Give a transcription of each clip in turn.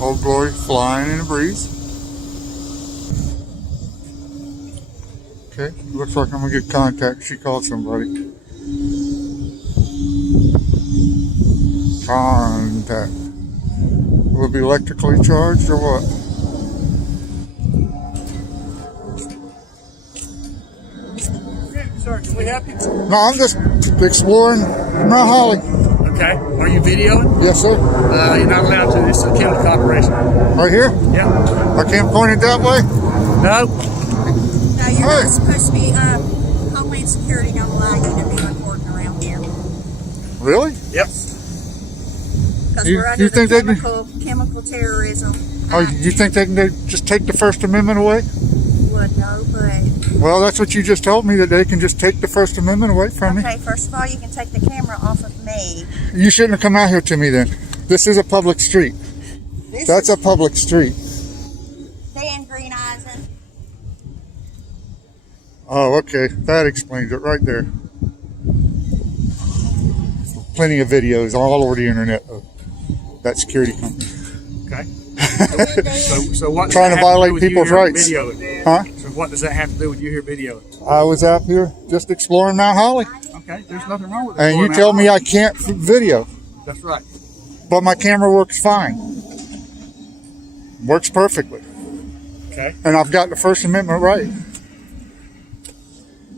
Old Glory flying in the breeze. Okay, looks like I'm gonna get contact. She called somebody. Contact. Will it be electrically charged or what? Sir, can we help you? No, I'm just exploring Mount Holly. Okay. Are you videoing? Yes, sir. You're not allowed to. This is a chemical operation. Right here? Yeah. I can't point it that way? No. No, you're not supposed to be, Homeland Security don't allow you to be recording around here. Really? Yep. Because we're under the chemical terrorism. Oh, you think they can just take the First Amendment away? Well, no, but... Well, that's what you just told me, that they can just take the First Amendment away from me. Okay, first of all, you can take the camera off of me. You shouldn't have come out here to me then. This is a public street. That's a public street. Dan Green Eisen. Oh, okay. That explains it right there. Plenty of videos all over the internet of that security company. Okay. So what? Trying to violate people's rights. Huh? So what does that have to do with you here videoing? I was out here just exploring Mount Holly. Okay. There's nothing wrong with it. And you tell me I can't video. That's right. But my camera works fine. Works perfectly. Okay. And I've got the First Amendment right.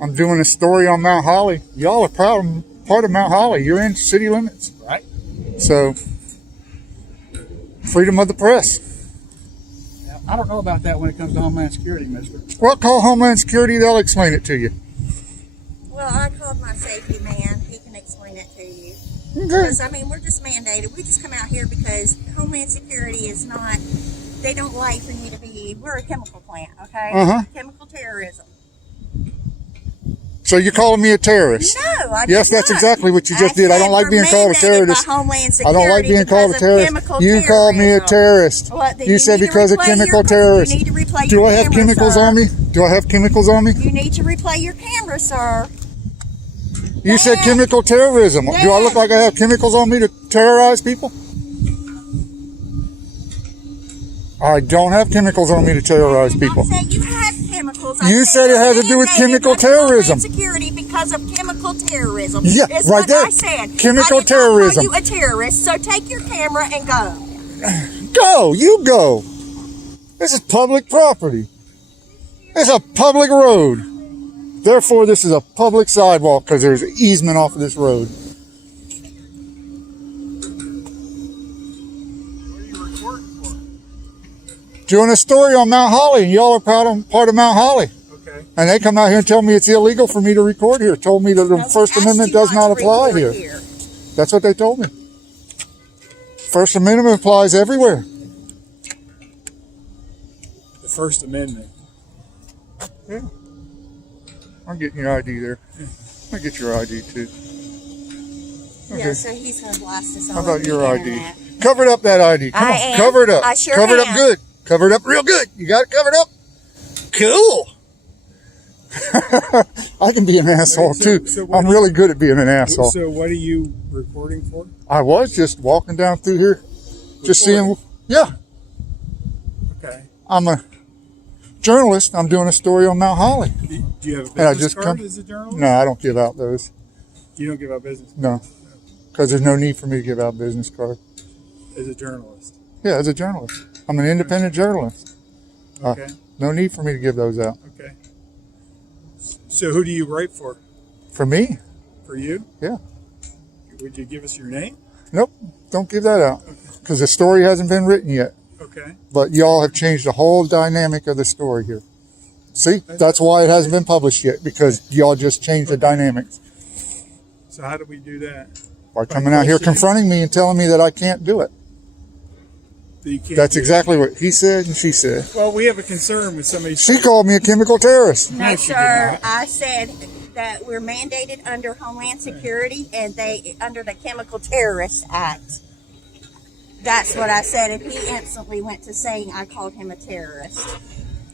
I'm doing a story on Mount Holly. Y'all are part of Mount Holly. You're in city limits. Right. So, freedom of the press. Now, I don't know about that when it comes to Homeland Security, mister. Well, call Homeland Security. They'll explain it to you. Well, I called my safety man. He can explain it to you. Okay. Because, I mean, we're just mandated. We just come out here because Homeland Security is not, they don't like for you to be, we're a chemical plant, okay? Uh-huh. Chemical terrorism. So you're calling me a terrorist? No, I Yes, did that's not. exactly what you just did. I don't like being called a terrorist. I don't like being called a terrorist. You called me a terrorist. You said because of chemical terrorists. You need to replay Do your I have camera, chemicals sir. on me? Do I have chemicals on me? You need to replay your camera, sir. You said chemical terrorism. Do I look like I have chemicals on me to terrorize people? I don't have chemicals on me to terrorize people. I said you had chemicals. You said it had to do with chemical terrorism. Security because of chemical terrorism. Yeah, It's right what there. I said. Chemical I did terrorism. not call you a terrorist, so take your camera and go. Go, you go. This is public property. It's a public road. Therefore, this is a public sidewalk because there's an easement off of this road. Doing a story on Mount Holly, and y'all are part of Mount Holly. Okay. And they come out here and tell me it's illegal for me to record here. Told me that the First Amendment does not apply here. That's what they told me. First Amendment applies everywhere. The First Amendment. Yeah. I'm getting your ID there. I'll get your ID too. Okay. Yeah, so he's going to blast us all. How about over your the ID? internet. Cover it up, that ID. Come I on, am. cover it up. I sure cover it up am. good. Cover it up real good. You got it covered up? Cool. I can be an asshole too. I'm really good at being an asshole. So what are you recording for? I was just walking down through here, just seeing. Yeah, Okay. I'm a journalist. I'm doing a story on Mount Holly. Do you have a And I business just card come. as a journalist? No, I don't give out those. You don't give out business No, because there's no need for me to give out business cards. as a journalist. Yeah, as a journalist, I'm an independent journalist. Okay. No need for me to give those out. Okay. So who do you write for? For me? For you? Yeah. Would you give us your name? Nope. Don't give that out because the story hasn't been written yet. Okay. But y'all have changed the whole dynamic of the story here. See, that's why it hasn't been published yet, because y'all just changed the dynamics So how do we do that? by coming out here confronting me and telling me that I can't do it. You can't That's do exactly what he said and she said. Well, we have a concern with somebody. She called me a chemical terrorist. No, No, she did sir. not. I said that we're mandated under Homeland Security and they under the Chemical Terrorist Act. That's what I said, and he instantly went to saying I called him a terrorist.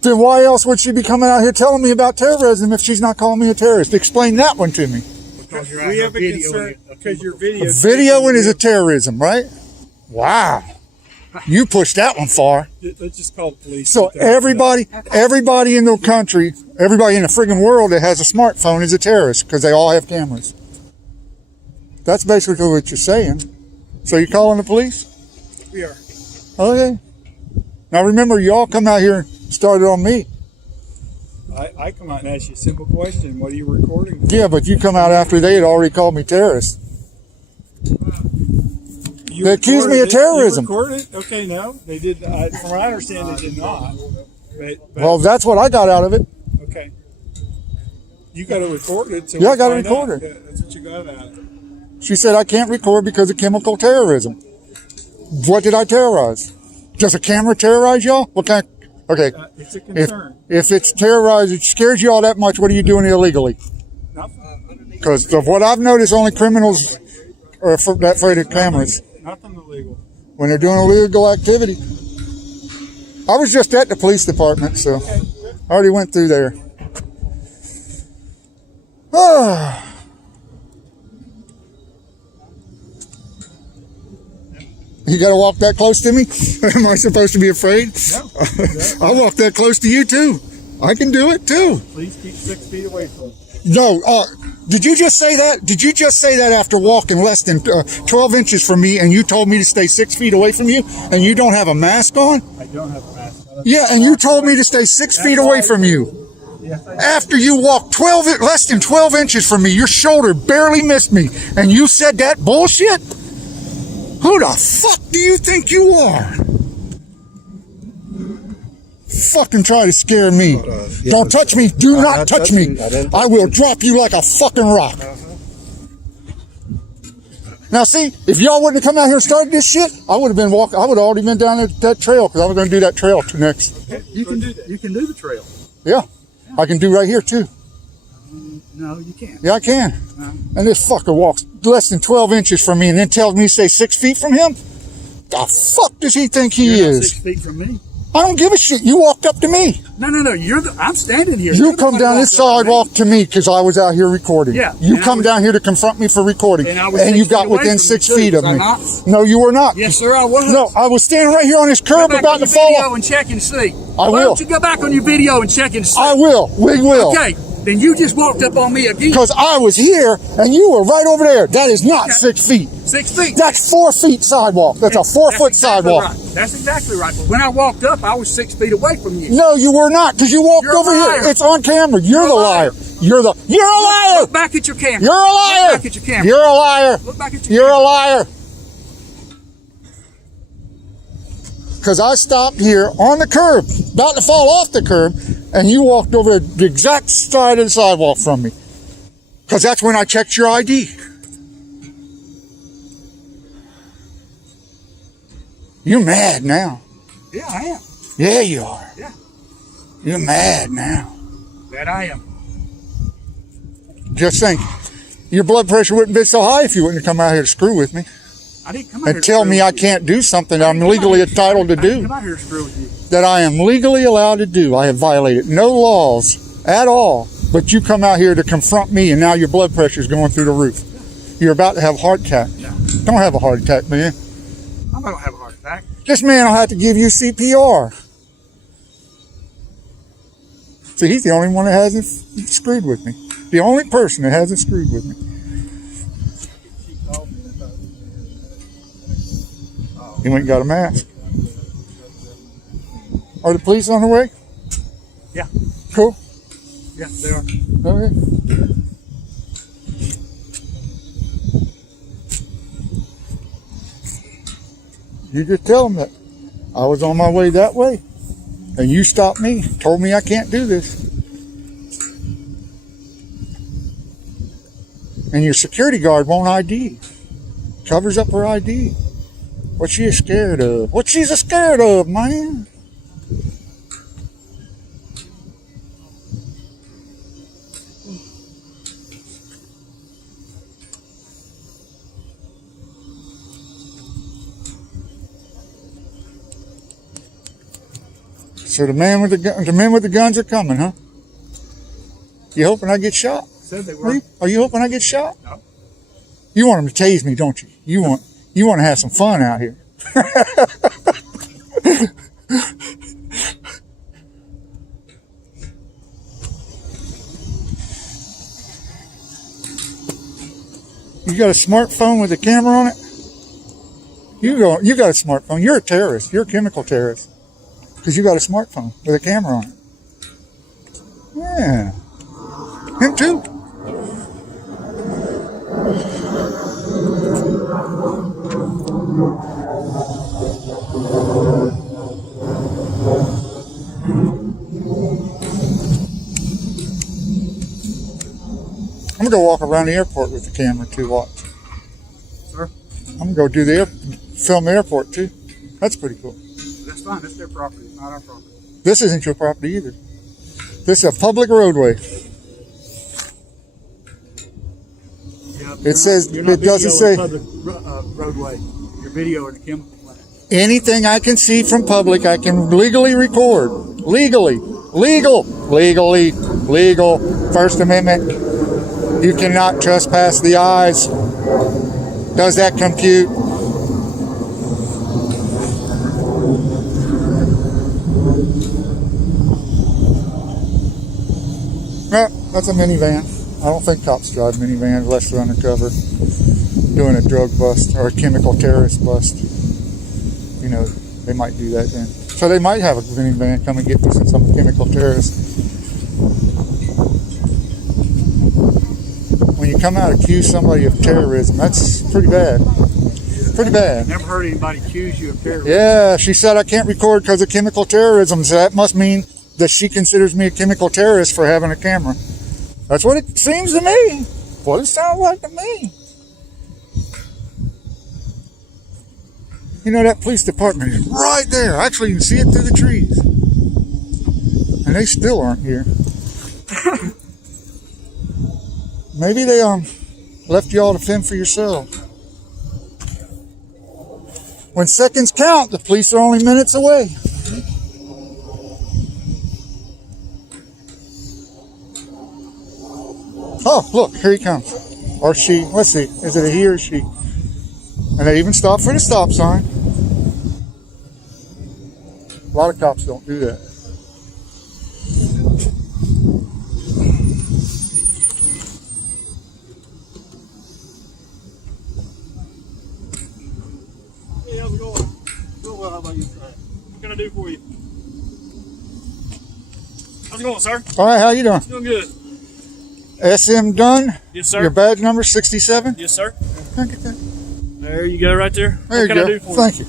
Then why else would she be coming out here telling me about terrorism if she's not calling me a terrorist? Explain that one to me. Because we have a concern because your video. Videoing is a terrorism, right? Wow. You pushed that one far. Let's just call the police. So everybody in the country, everybody in the friggin' world that has a smartphone is a terrorist because they all have cameras. That's basically what you're saying. So you calling the police? We are. Okay. Now remember, y'all come out here and started on me. I come out and ask you a simple question. What are you recording? Yeah, but you come out after they had already called me terrorist. They accused me of terrorism. You recorded it? Okay, no. They did. From what I understand, they did not. But, Well, that's what I got out of it. okay. You got to record it. So Yeah, I got we'll it find out. recorded. Yeah, that's what you got out of it. She said I can't record because of chemical terrorism. What did I terrorize? Does a camera terrorize y'all? What kind? Okay. It's a concern. If it's terrorized, it scares you all that much, what are you doing illegally? Nothing. Because of what I've noticed, only criminals are afraid of cameras Nothing illegal. when they're doing illegal activity. I was just at the police department, so I already went through there. Ah. You got to walk that close to me? Am I supposed to be afraid? No. I'll walk that close to you, too. I can do it, too. Please keep 6 feet away from me. No, did you just say that? Did you just say that after walking less than 12 inches from me and you told me to stay 6 feet away from you and you don't have a mask on? I don't have a mask on. Yeah, and you told me to stay 6 feet away from you. Yes, I do. After you walked less than 12 inches from me, your shoulder barely missed me, and you said that bullshit? Who the fuck do you think you are? Fucking try to scare me. Don't touch me. Do not touch me. I will drop you like a fucking rock. Now see, if y'all wouldn't have come out here and started this shit, I would have already been down that trail because I was going to do that trail next. You can do that. You can do the trail. Yeah, I can do right here too. No, you can't. Yeah, I can. No. And this fucker walks less than 12 inches from me and then tells me to stay 6 feet from him? The fuck does he think he You're not is? 6 feet from me. I don't give a shit. You walked up to me. No. I'm standing here. You You're the come one down who this walked up to me. sidewalk to me because I was out here recording. Yeah, You and I come was- down here to confront me for recording. And I was And 6 you feet got away within from 6 you, too, feet of was I me. not? No, you were not. Yes, sir, I was. No, I was standing right here on this Go curb back about on to your fall video off. and check and see. I Why will. don't you go back on your video and check and see? I will. We will. Okay, then you just walked up on me again. Because I was here and you were right over there. That is not Okay. 6 feet. 6 feet. That's 4 feet sidewalk. That's a 4 foot That's exactly sidewalk. right. That's exactly right. But when I walked up, I was 6 feet away from you. No, you were not, because you walked You're a over liar. here. It's on camera. You're the a liar. liar. You're a liar. Look back at your camera. You're a liar. Look back at your camera. You're a liar. Look back at your You're a camera. liar. Because I stopped here on the curb, about to fall off the curb, and you walked over the exact side of the sidewalk from me. Because that's when I checked your ID. You're mad now. Yeah, I am. Yeah, you are. Yeah. You're mad now. That I am. Just think, your blood pressure wouldn't be so high if you wouldn't have come out here to screw with me I didn't come out here and to tell screw me with I you. can't do something that I'm legally entitled to I didn't do, come out here to screw with you. that I am legally allowed to do. I have violated no laws at all, but you come out here to confront me and now your blood pressure is going through the roof. You're about to have a heart attack. Yeah. Don't have a heart attack, man. I'm not going to have a heart attack. This man will have to give you CPR. See, he's the only one that hasn't screwed with me. The only person that hasn't screwed with me. He went and got a mask. Are the police on the way? Yeah. Cool. Yeah, they are. Okay. You just tell them that I was on my way that way, and you stopped me, told me I can't do this. And your security guard won't ID. Covers up her ID. What she is scared of? What she's scared of, man? So the men with the guns are coming, huh? You hoping I get shot? Said they were. Are you hoping I get shot? No. You want them to tase me, don't you? You want to have some fun out here. You got a smartphone with a camera on it? You got a smartphone. You're a terrorist. You're a chemical terrorist. Because you got a smartphone with a camera on it. Yeah. Him too. I'm gonna go walk around the airport with the camera too. Watch. Sir? I'm gonna go film the airport too. That's pretty cool. That's fine. That's their property. It's not our property. This isn't your property either. This is a public roadway. Yeah, It says, you're not it doesn't videoing say public roadway. You're videoing the chemical plant. anything I can see from public. I can legally record. Legally. Legal. First Amendment. You cannot trespass the eyes. Does that compute? No, that's a minivan. I don't think cops drive minivans unless they're undercover doing a drug bust or a chemical terrorist bust. You know, they might do that then. So they might have a minivan come and get me since I'm a chemical terrorist. When you come out and accuse somebody of terrorism, that's pretty bad. Pretty bad. Never heard anybody accuse you of terrorism. Yeah, she said I can't record because of chemical terrorism. So that must mean that she considers me a chemical terrorist for having a camera. That's what it seems to me. What it sounds like to me. You know, that police department is right there. Actually, you can see it through the trees. And they still aren't here. Maybe they left you all to fend for yourselves. When seconds count, the police are only minutes away. Oh, look, here he comes. Or she. Let's see. Is it a he or she? And they even stop for the stop sign. A lot of cops don't do that. Hey, how's it going? Doing well. How about you? What can I do for you? How's it going, sir? All right, how you doing? Doing good. SM Dunn. Yes, sir. Your badge number 67. Yes, sir. Thank you. There you go, right there. There What you can I go. do for Thank you.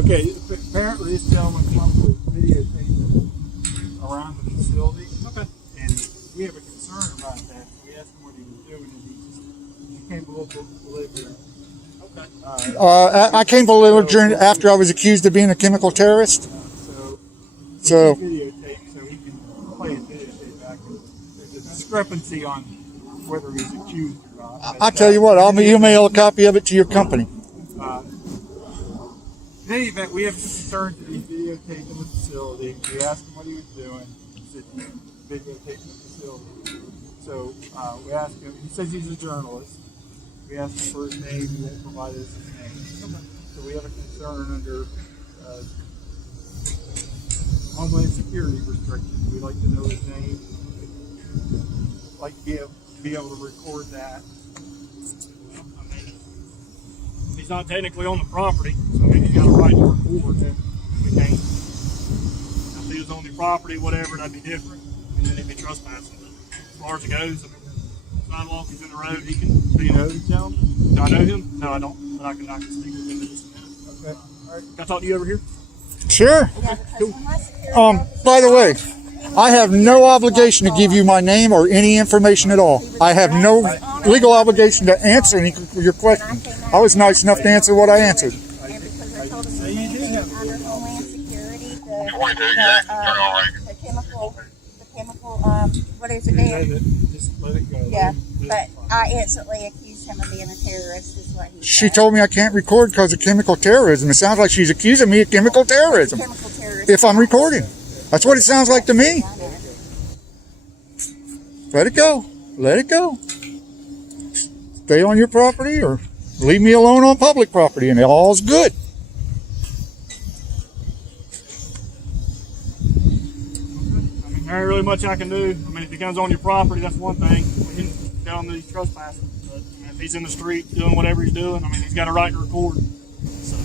Okay, apparently this gentleman came up with videotaping around the facility. Okay. And we have a concern about that. We asked him what he was doing, and he came belligerent. Okay. I came belligerent after I was accused of being a chemical terrorist. So videotape so he can play his videotape back. There's a discrepancy on whether he's accused or not. I tell you what, I'll email a copy of it to your company. In any event, we have concerns that he's videotaping the facility. We asked him what he was doing. He said he videotaping the facility. So we asked him, he says he's a journalist. We asked him for his name, he won't provide us his name. So we have a concern under Homeland Security restrictions. We'd like to know his name. We'd like to be able to record that. I mean, he's not technically on the property, so I mean, he's got a right to record that. We can't. If he was on the property, whatever, that'd be different, and then he'd be trespassing. But as far as it goes, I mean, sidewalk, he's in the road, he can. Do you know the gentleman? Do I know him? No, I don't. But I can speak with him in just a minute. Okay. All right. Can I talk to you over here? Sure. Yeah, because when my security By the way, I have no obligation to give you my name or any information at all. I have no legal obligation to answer any of your questions. I was nice enough to answer what I answered. and because they told us we were mandated under Homeland Security, the chemical, what is it, man? Just let it go. Yeah, but I instantly accused him of being a terrorist, is what he She said. told me I can't record because of chemical terrorism. It sounds like she's accusing me of chemical terrorism Chemical terrorist. if I'm recording. That's what it sounds like to me. I know. Let it go. Let it go. Stay on your property or leave me alone on public property and all's good. there ain't really much I can do. I mean, if he comes on your property, that's one thing. We can tell him that he's trespassing. But I mean, if he's in the street doing whatever he's doing, I mean, he's got a right to record. So,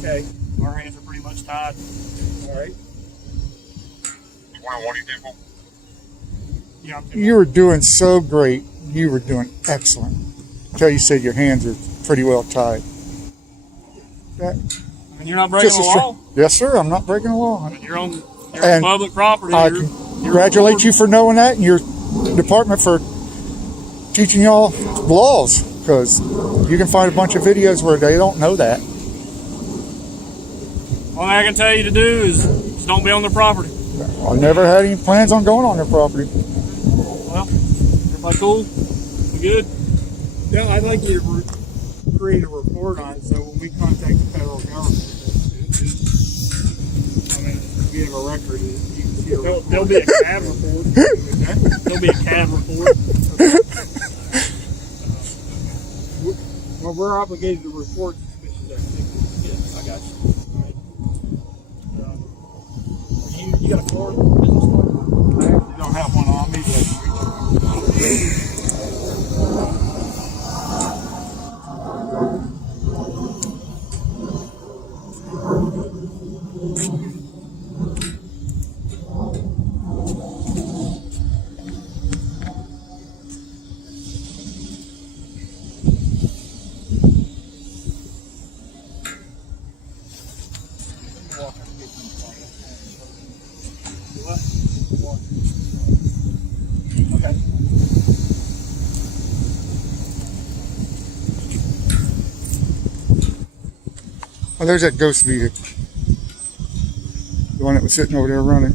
Okay. our hands are pretty much tied. All right. Yeah, You were doing so great. You were doing excellent. Until you said your hands are pretty well tied. That, I mean, you're not breaking the law. Yes, sir. I'm not breaking the law. I mean, you're on And public property. I You're congratulate you for knowing that, and your department for teaching y'all laws, because you can find a bunch of videos where they don't know that. All I can tell you to do is just don't be on their property. I never had any plans on going on their property. Well, everybody cool? We good? Yeah, I'd like you to create a report on it, so when we contact the federal government, I mean, we have a record. You can see a report. There'll be a CAD report. There'll be a CAD report. Well, we're obligated to report suspicious activity. Yeah, I got you. All right. You got a card? Business card? I actually don't have one on me, but I can reach it. Okay. Oh, there's that ghost vehicle. The one that was sitting over there running.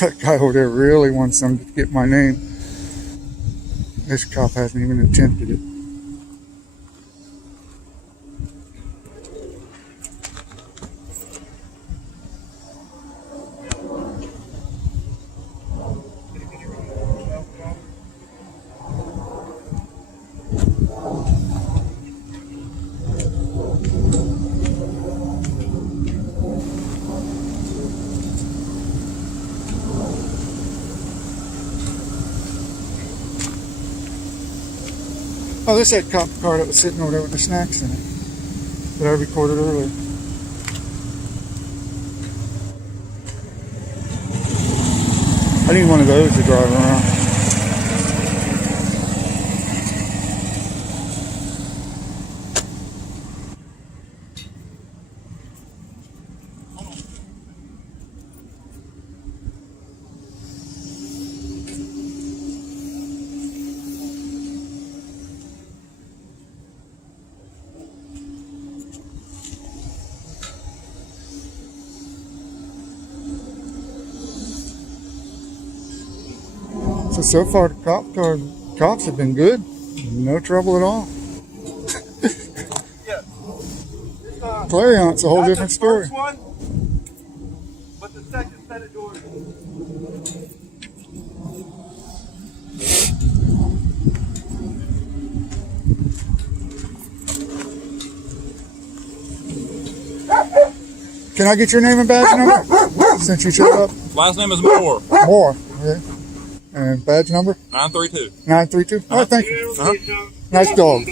That guy over there really wants them to get my name. This cop hasn't even attempted it. Oh, this is that cop car that was sitting over there with the snacks in it that I recorded earlier. I need one of those to drive around. So far, the cops have been good. No trouble at all. Yeah. Clariant's a whole different story. First one, but the second set of doors. Can I get your name and badge number? Since you showed up. Last name is Moore. More. Okay. And badge number? 932. 932. All right, thank you. Nice dog.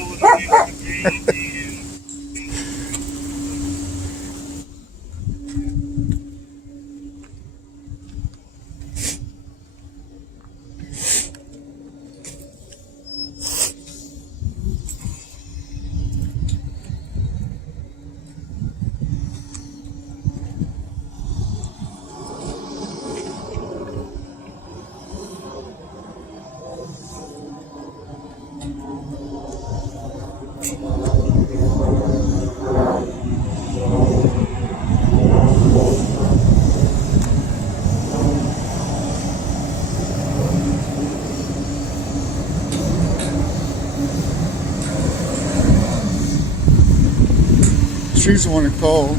She's the one that called.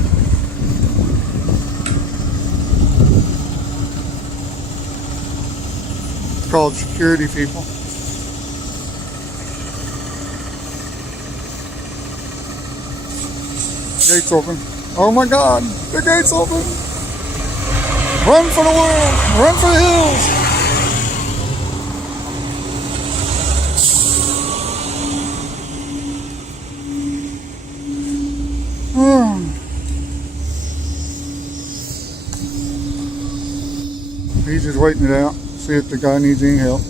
called security people. Gates open. Oh my God, the gate's open. Run for the world, run for the hills. He's just waiting it out, see if the guy needs any help.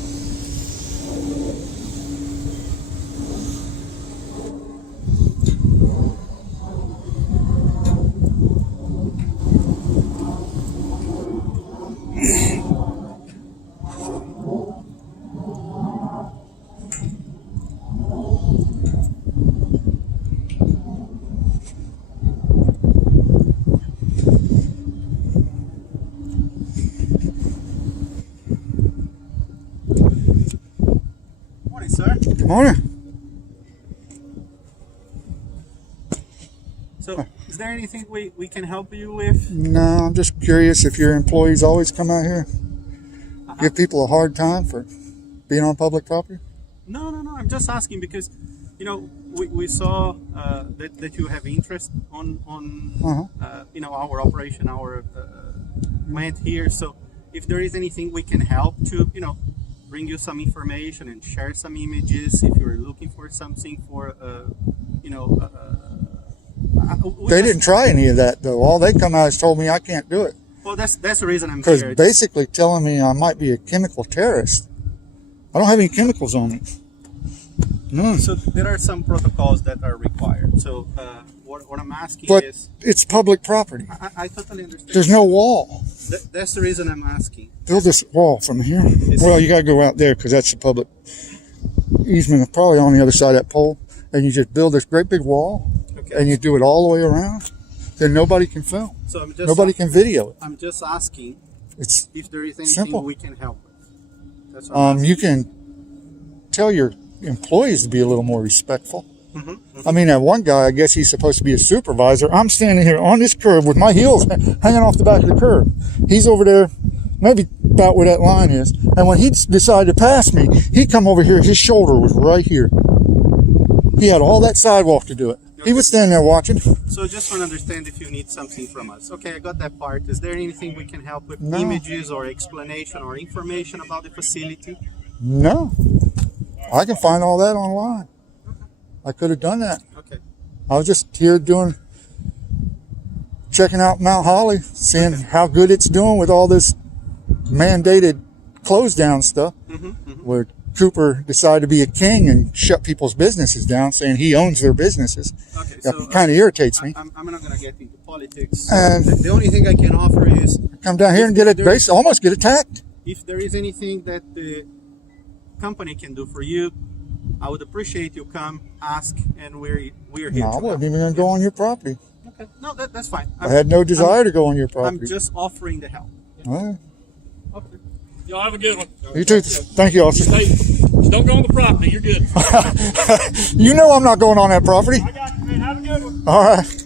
Morning, sir. Good morning. So, is there anything we can help you with? No, I'm just curious if your employees always come out here, give people a hard time for being on public property? No. I'm just asking because, we saw that you have interest on our operation, our plant here. So, if there is anything we can help to, bring you some information and share some images, if you're looking for something for, They didn't try any of that though. All they come out has told me I can't do it. Well, that's the reason I'm Because here. basically telling me I might be a chemical terrorist. I don't have any chemicals on me. None. So there are some protocols that are required. So what I'm asking But is, it's public property. I totally understand. There's no wall. That's the reason I'm asking. Build this wall from here. Well, you got to go out there because that's the public easement. Probably on the other side of that pole. And you just build this great big wall. Okay. And you do it all the way around. Then nobody can film. So I'm just Nobody can video it. I'm just asking It's if there is anything simple. we can help with. That's what I'm asking. You can tell your employees to be a little more respectful. I mean, that one guy, I guess he's supposed to be a supervisor. I'm standing here on this curb with my heels hanging off the back of the curb. He's over there, maybe about where that line is. And when he decided to pass me, he come over here. His shoulder was right here. He had all that sidewalk to do it. He was standing there watching. So just want to understand if you need something from us. Okay, I got that part. Is there anything we can help with? No. Images or explanation or information about the facility? No. I can find all that online. I could have done that. Okay. I was just here checking out Mount Holly, seeing how good it's doing with all this mandated close down stuff, where Cooper decided to be a king and shut people's businesses down, saying he owns their businesses. Okay. That So kind of irritates me. I'm not going to get into politics. And The only thing I can offer is come down here and almost get attacked. if there is anything that the company can do for you, I would appreciate you come, ask, and we're here No, I to wasn't help. even going to go on your property. Okay. No, that's fine. I had no desire to go on your I'm property. just offering the help. All right. Okay. Y'all have a good one. You too. Thank you, officer. Hey, just don't go on the property. You're good. You know I'm not going on that property. I got you, man. Have a good one. All right.